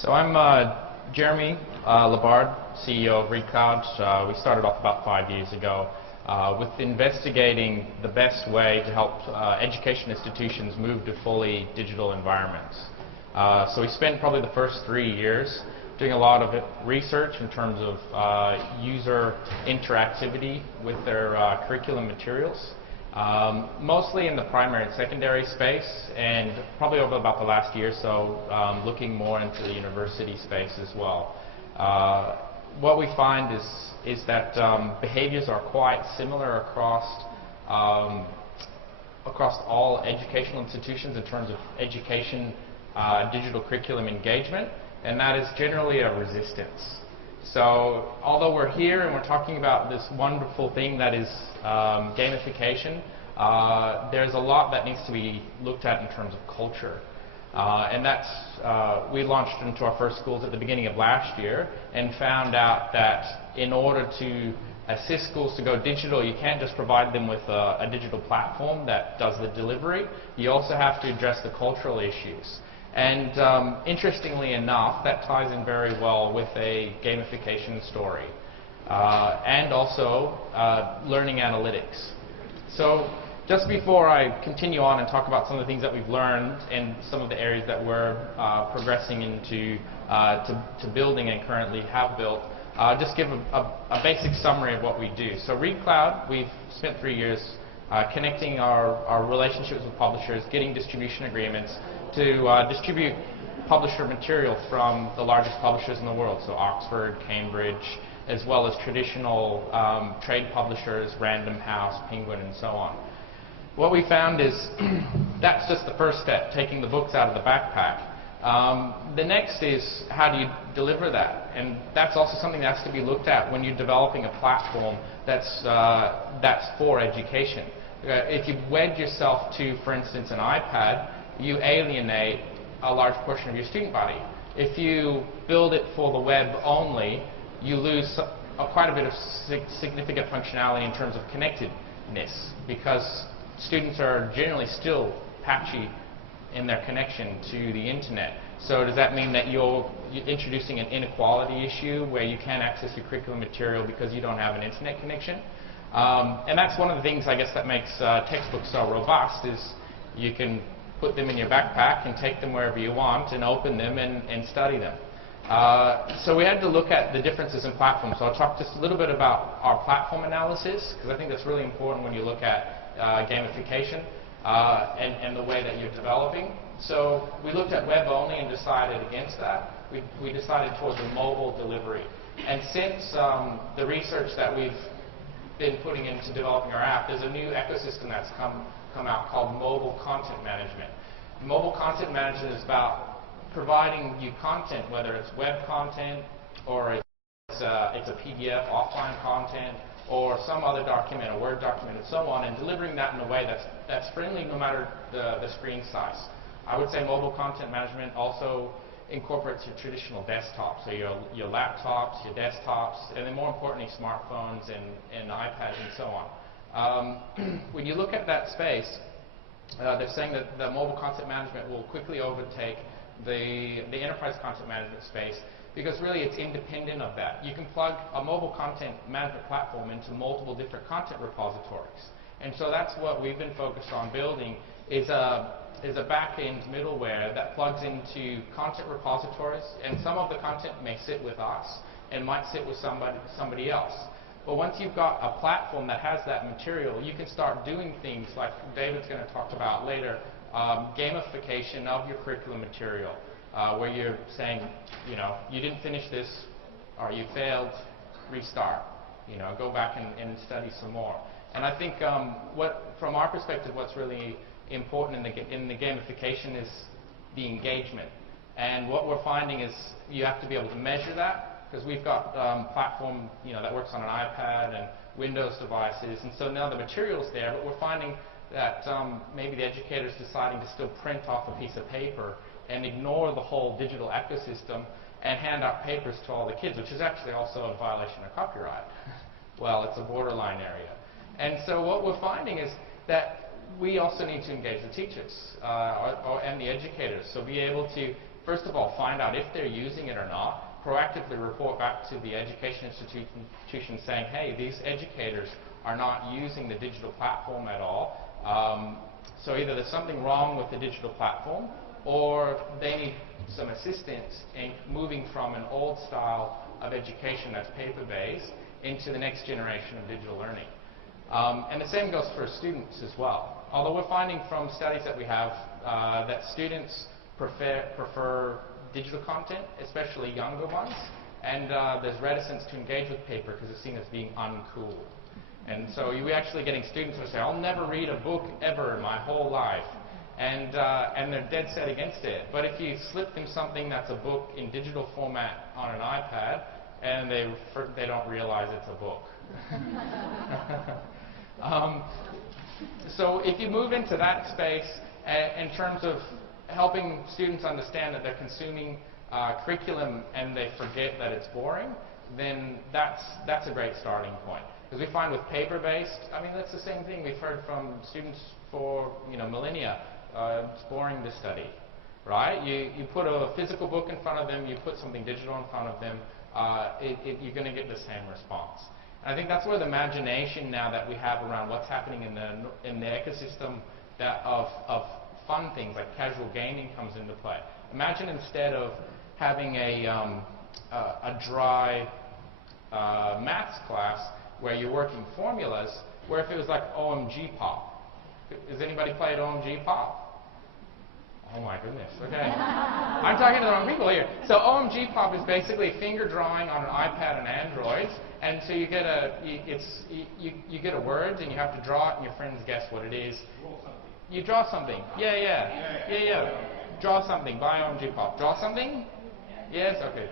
So I'm Jeremy LeBard, CEO of ReCloud. We started off about 5 years ago with investigating the best way to help education institutions move to fully digital environments. So we spent probably the first 3 years doing a lot of research in terms of user interactivity with their curriculum materials. Mostly in the primary and secondary space, and probably over about the last year or so, looking more into the university space as well. What we find is that behaviors are quite similar across all educational institutions in terms of education digital curriculum engagement, and that is generally a resistance. So although we're here and we're talking about this wonderful thing that is gamification, there's a lot that needs to be looked at in terms of culture. And that's, we launched into our first schools at the beginning of last year and found out that in order to assist schools to go digital, you can't just provide them with a digital platform that does the delivery. You also have to address the cultural issues. And interestingly enough, that ties in very well with a gamification story and also learning analytics. So just before I continue on and talk about some of the things that we've learned and some of the areas that we're progressing into to building and currently have built, just give a basic summary of what we do. So ReCloud, we've spent 3 years connecting our relationships with publishers, getting distribution agreements to distribute publisher material from the largest publishers in the world, so Oxford, Cambridge, as well as traditional trade publishers, Random House, Penguin, and so on. What we found is that's just the first step, taking the books out of the backpack. The next is how do you deliver that? And that's also something that has to be looked at when you're developing a platform that's for education. If you wed yourself to, for instance, an iPad, you alienate a large portion of your student body. If you build it for the web only, you lose quite a bit of significant functionality in terms of connectedness, because students are generally still patchy in their connection to the internet. So does that mean that you're introducing an inequality issue where you can't access your curriculum material because you don't have an internet connection? And that's one of the things, I guess, that makes textbooks so robust, is you can put them in your backpack and take them wherever you want and open them and study them. So we had to look at the differences in platforms. So I'll talk just a little bit about our platform analysis, because I think that's really important when you look at gamification and the way that you're developing. So we looked at web only and decided against that. We decided towards a mobile delivery. And since the research that we've been putting into developing our app, there's a new ecosystem that's come out called mobile content management. Mobile content management is about providing you content, whether it's web content or it's a PDF, offline content, or some other document, a Word document, and so on, and delivering that in a way that's friendly no matter the screen size. I would say mobile content management also incorporates your traditional desktop, so your laptops, your desktops, and then more importantly smartphones and iPads and so on. When you look at that space, they're saying that the mobile content management will quickly overtake the enterprise content management space, because really it's independent of that. You can plug a mobile content management platform into multiple different content repositories. And so that's what we've been focused on building, is a back-end middleware that plugs into content repositories, and some of the content may sit with us and might sit with somebody else. But once you've got a platform that has that material, you can start doing things like David's going to talk about later, gamification of your curriculum material, where you're saying, you didn't finish this, or you failed, restart, go back and study some more. And I think from our perspective, what's really important in the gamification is the engagement. And what we're finding is you have to be able to measure that, because we've got platform that works on an iPad and Windows devices, and so now the material's there, but we're finding that maybe the educator's deciding to still print off a piece of paper and ignore the whole digital ecosystem and hand out papers to all the kids, which is actually also a violation of copyright. Well, it's a borderline area. And so what we're finding is that we also need to engage the teachers and the educators. So be able to, first of all, find out if they're using it or not, proactively report back to the education institution saying, hey, these educators are not using the digital platform at all. So either there's something wrong with the digital platform, or they need some assistance in moving from an old style of education that's paper-based into the next generation of digital learning. And the same goes for students as well. Although we're finding from studies that we have that students prefer digital content, especially younger ones, and there's reticence to engage with paper because it's seen as being uncool. And so we're actually getting students who say, I'll never read a book ever in my whole life. And they're dead set against it. But if you slip them something that's a book in digital format on an iPad, and they don't realize it's a book. So if you move into that space in terms of helping students understand that they're consuming curriculum and they forget that it's boring, then that's a great starting point. Because we find with paper-based, I mean, that's the same thing we've heard from students for millennia. It's boring to study, right? You put a physical book in front of them, you put something digital in front of them, you're going to get the same response. And I think that's where the imagination now that we have around what's happening in the ecosystem of fun things like casual gaming comes into play. Imagine instead of having a dry maths class where you're working formulas, where if it was like OMG Pop. Has anybody played OMG Pop? Oh my goodness, okay. I'm talking to the wrong people here. So OMG Pop is basically finger drawing on an iPad and Android, and so you get you get a word and you have to draw it and your friends guess what it is. You draw something. Yeah. Draw something by OMG Pop. Draw something? Yes? Okay.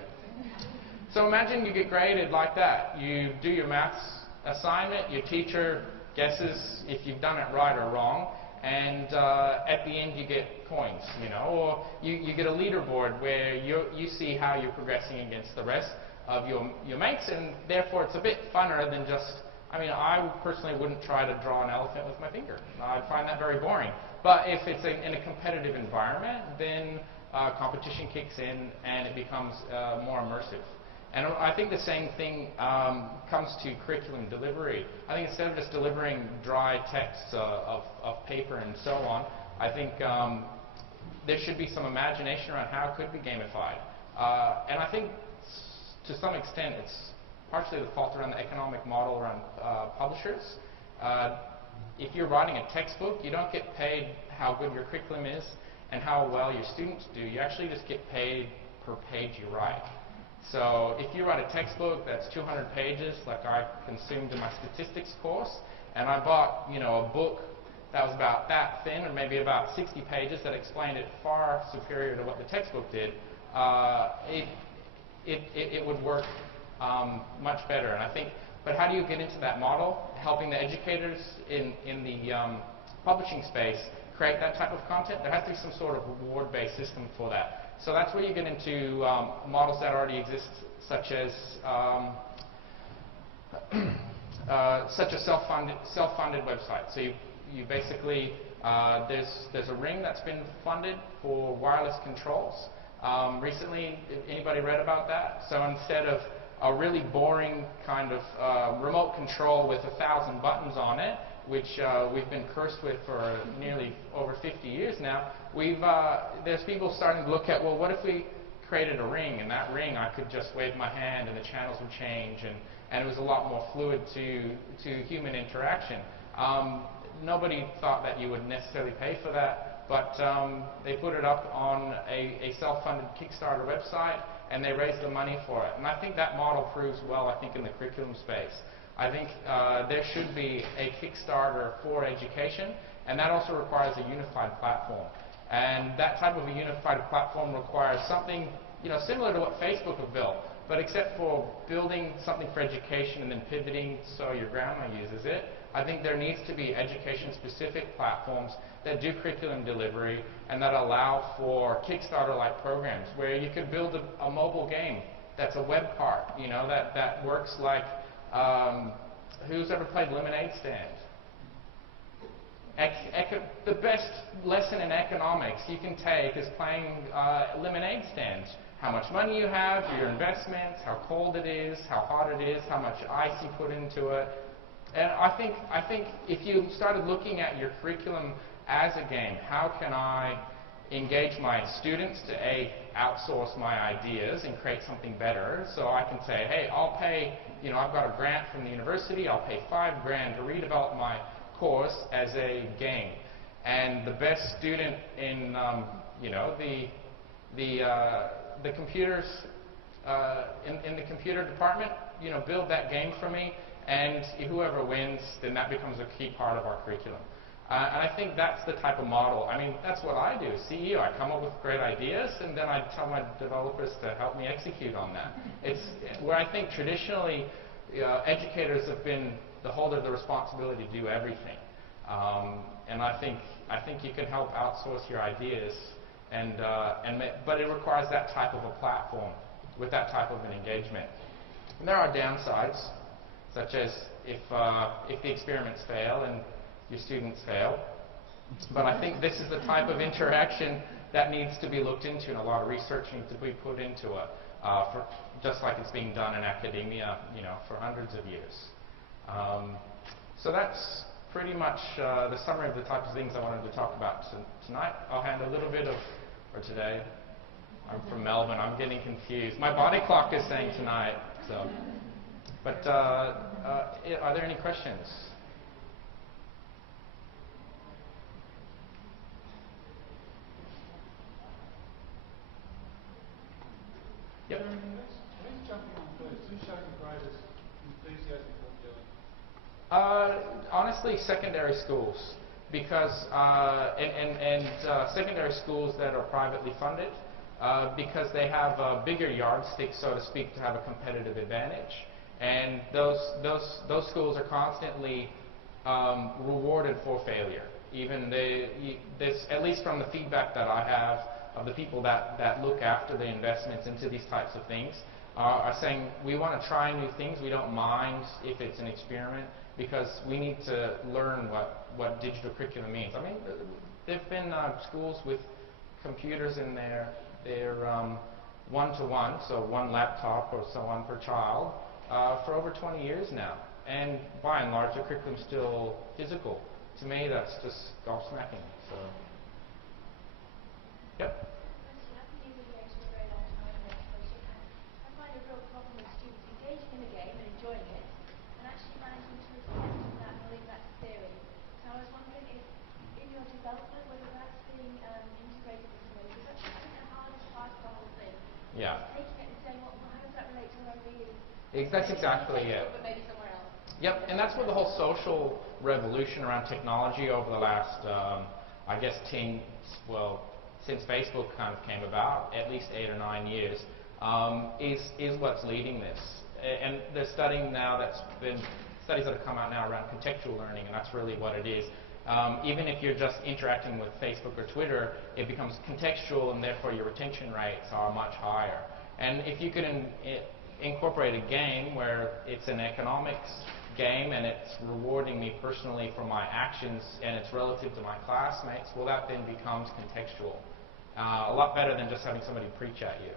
So imagine you get graded like that. You do your maths assignment, your teacher guesses if you've done it right or wrong, and at the end you get coins, or you get a leaderboard where you see how you're progressing against the rest of your mates, and therefore it's a bit funner than just, I mean, I personally wouldn't try to draw an elephant with my finger. I'd find that very boring. But if it's in a competitive environment, then competition kicks in and it becomes more immersive. And I think the same thing comes to curriculum delivery. I think instead of just delivering dry texts of paper and so on, I think there should be some imagination around how it could be gamified. And I think to some extent it's partially the fault around the economic model around publishers. If you're writing a textbook, you don't get paid how good your curriculum is and how well your students do. You actually just get paid per page you write. So if you write a textbook that's 200 pages, like I consumed in my statistics course, and I bought, a book that was about that thin, or maybe about 60 pages that explained it far superior to what the textbook did, it would work much better. And I think, but how do you get into that model? Helping the educators in the publishing space create that type of content. There has to be some sort of reward-based system for that. So that's where you get into models that already exist, such as self-funded website. So you basically there's a ring that's been funded for wireless controls. Recently, anybody read about that? So instead of a really boring kind of remote control with 1,000 buttons on it, which we've been cursed with for nearly over 50 years now, there's people starting to look at, well, what if we created a ring, and that ring I could just wave my hand and the channels would change, and it was a lot more fluid to human interaction. Nobody thought that you would necessarily pay for that, but they put it up on a self-funded Kickstarter website, and they raised the money for it. And I think that model proves well, I think, in the curriculum space. I think there should be a Kickstarter for education, and that also requires a unified platform. And that type of a unified platform requires something, similar to what Facebook have built, but except for building something for education and then pivoting so your grandma uses it, I think there needs to be education-specific platforms that do curriculum delivery and that allow for Kickstarter-like programs where you could build a mobile game that's a web part, that works like, who's ever played Lemonade Stand? The best lesson in economics you can take is playing lemonade stands. How much money you have, your investments, how cold it is, how hot it is, how much ice you put into it. And I think if you started looking at your curriculum as a game, how can I engage my students to outsource my ideas and create something better? So I can say, hey, I'll pay, I've got a grant from the university, I'll pay $5,000 to redevelop my course as a game. And the best student in, the computers, in the computer department, build that game for me, and whoever wins, then that becomes a key part of our curriculum. And I think that's the type of model. I mean, that's what I do, CEO. I come up with great ideas, and then I tell my developers to help me execute on that. It's where I think traditionally educators have been the holder of the responsibility to do everything. And I think you can help outsource your ideas, but it requires that type of a platform with that type of an engagement. And there are downsides, such as if the experiments fail and your students fail. But I think this is the type of interaction that needs to be looked into, and a lot of research needs to be put into it, just like it's being done in academia, for hundreds of years. So that's pretty much the summary of the types of things I wanted to talk about tonight. I'll hand a little bit of, or today. I'm from Melbourne. I'm getting confused. My body clock is saying tonight. So, but are there any questions? Yep. Who's jumping on first? Who's showing the greatest enthusiasm for what you're doing? Honestly, secondary schools, because secondary schools that are privately funded, because they have a bigger yardstick, so to speak, to have a competitive advantage, and those schools are constantly rewarded for failure. Even at least from the feedback that I have of the people that look after the investments into these types of things, are saying we want to try new things. We don't mind if it's an experiment, because we need to learn what digital curriculum means. I mean, there have been schools with computers in their one-to-one, so one laptop or so on per child, for over 20 years now. And by and large, the curriculum's still physical. To me, that's just gobsmacking. So, yep. Yeah. That's exactly it. But maybe somewhere else. Yep, and that's what the whole social revolution around technology over the last, I guess, since Facebook kind of came about, at least 8 or 9 years, is what's leading this. And they're studying now, studies that have come out now around contextual learning, and that's really what it is. Even if you're just interacting with Facebook or Twitter, it becomes contextual, and therefore your retention rates are much higher. And if you could incorporate a game where it's an economics game and it's rewarding me personally for my actions and it's relative to my classmates, well, that then becomes contextual. A lot better than just having somebody preach at you.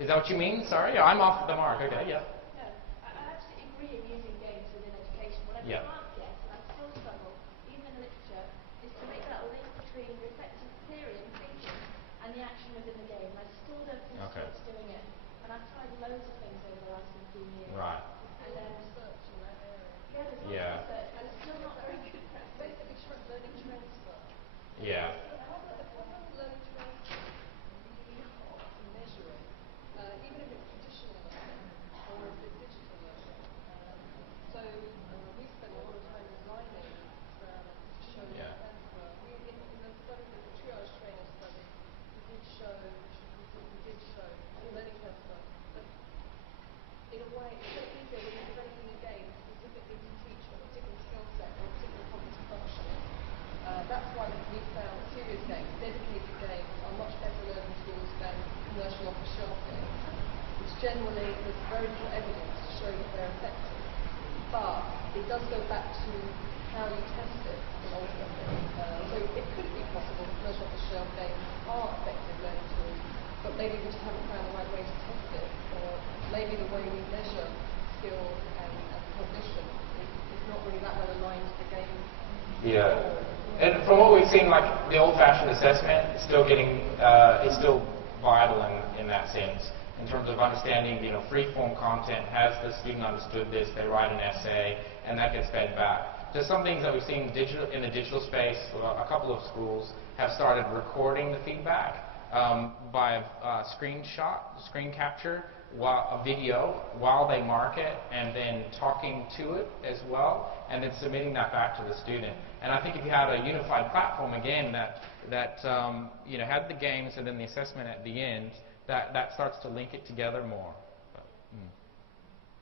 Is that what you mean? Sorry, I'm off the mark. Okay, yeah. No, I actually agree in using games within education. What I Yeah. can't get, and I still struggle, even in literature, is to make that link between reflective theory and thinking and the action within the game. I still don't think it's doing it. And I've tried loads of things over the last 15 years. Right. And then research in that area. Yeah, there's lots Yeah. of research, but it's still not very good practice. Basically, learning transfer. Yeah. The problem with learning transfer is really hard to measure it, even if it's traditional learning or if it's digital learning. So we spend a lot of time designing experiments to show transfer. In the study, the triage trainer study, we did show learning transfer. But in a way, it's so easier when you're developing a game specifically to teach a particular skill set or a particular cognitive function. That's why we found serious games, dedicated games, are much better learning tools than commercial off-the-shelf games, which generally there's very little evidence to show that they're effective. But it does go back to how you test it as ultimately. So it could be possible that measure off-the-shelf games are effective learning tools, but maybe we just haven't found the right way to test it, or maybe the way we measure skills and cognition is not really that well aligned to the game. Yeah. And from what we've seen, like the old-fashioned assessment is still is still vital in that sense, in terms of understanding, free-form content. Has the student understood this? They write an essay, and that gets fed back. Just some things that we've seen in the digital space. A couple of schools have started recording the feedback by screen capture, a video while they mark it, and then talking to it as well, and then submitting that back to the student. And I think if you had a unified platform again that had the games and then the assessment at the end, that starts to link it together more. But,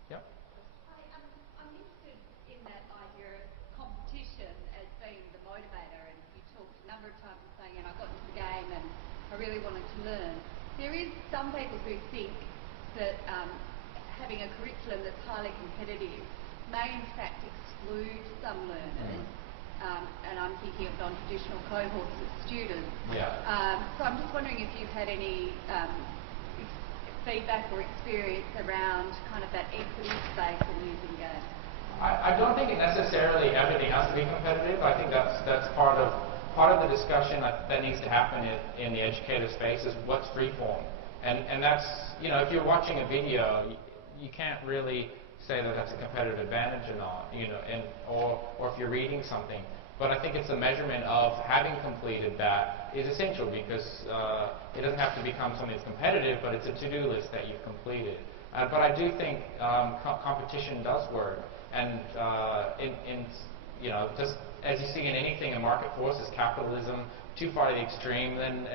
yep. I'm interested in that idea of competition as being the motivator, and you talked a number of times of saying, I got into the game and I really wanted to learn. There is some people who think that having a curriculum that's highly competitive may in fact exclude some learners. And I'm thinking of non-traditional cohorts of students. Yeah. So I'm just wondering if you've had any feedback or experience around kind of that equity space in using games. I don't think necessarily everything has to be competitive. I think that's part of the discussion that needs to happen in the educator space is what's freeform. And that's, if you're watching a video, you can't really say that that's a competitive advantage or not, or if you're reading something. But I think it's a measurement of having completed that is essential, because it doesn't have to become something that's competitive, but it's a to-do list that you've completed. But I do think competition does work, and just as you see in anything, a market force is capitalism too far to the extreme, then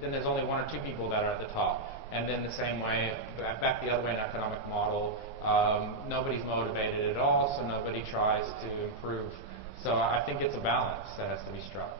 there's only one or two people that are at the top. And then the same way, back the other way in economic model, nobody's motivated at all, so nobody tries to improve. So I think it's a balance that has to be struck.